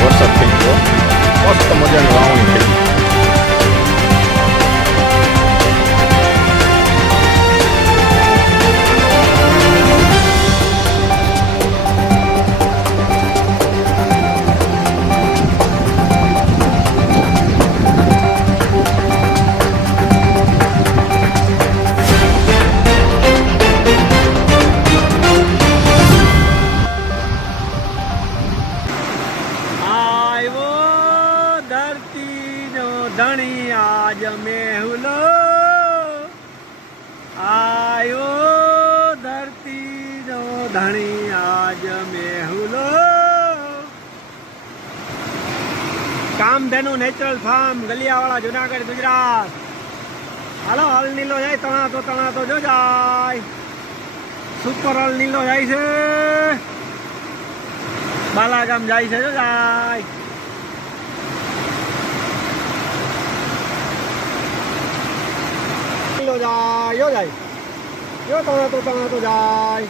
વરસાદ થઈ ગયો, મસ્ત મજાની વાવણી થઈ ગઈ. ધણી આજ મેહુલો આયો, ધરતી નો ધણી આજ મેહુલો. Kamdhenu natural farm, Galiyawala, Junagadh, Gujarat. હાલો, હલ નીલો જાય, તણા તો જો જાય. સુપર હલ નીલો જાય છે, બાલાગામ જાય છે, જો જાય. જાય, યો જાય, યો તણા તો જાય.